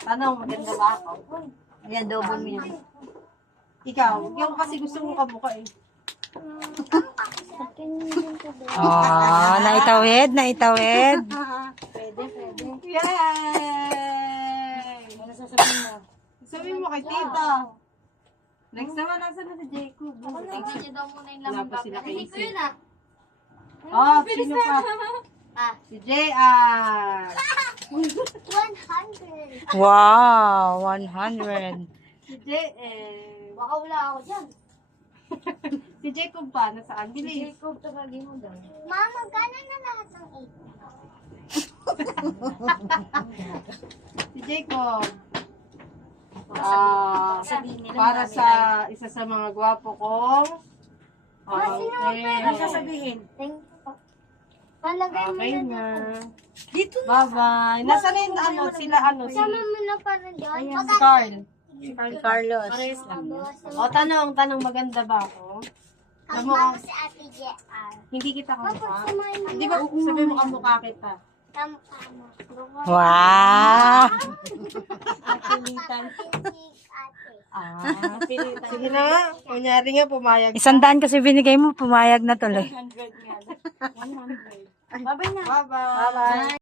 Tanong, maganda ba ako? Ayan, double mo yan. Ikaw, yung kasi gusto mo kamukha eh. Oh, naitawid, naitawid. Pwede. Yay! Ano sasabihin mo? Sabihin mo kay tita. Next naman, nasa na si Jacob? Tingnan niyo daw muna yung Wala lamang pa sila baka. Hindi ko kaisip. yun ah. Oh, sino pa? Si JR. 100. Wow, 100. Si JR. Baka wala ako dyan. Si Jacob pa, nasaan? Bilis. Jacob, tawagin mo daw. Mama, gano'n na lahat ng 8. Si Jacob. Sabihin nila Para marami sa isa sa mga gwapo kong Ano sasabihin? Thank you po. Palagay mo Okay na na. Dito na. Bye-bye. Nasaan na yung ano, sila ano? Sama mo na para dyan. Si Carl. Carlos. Parehas lang yun. O, tanong, maganda ba ako? Kamukha ko si Ate JR. Hindi kita kamukha. Samahin mo. Hindi ba sabi mo kamukha kita? Kamukha mo. Wow. Pilitan. Pinsig ate. Pilitan. Sige na nga. Kunyari nga, pumayag. 100 kasi binigay mo, pumayag na tuloy. 100 nga. 100. Bye-bye na. Bye-bye.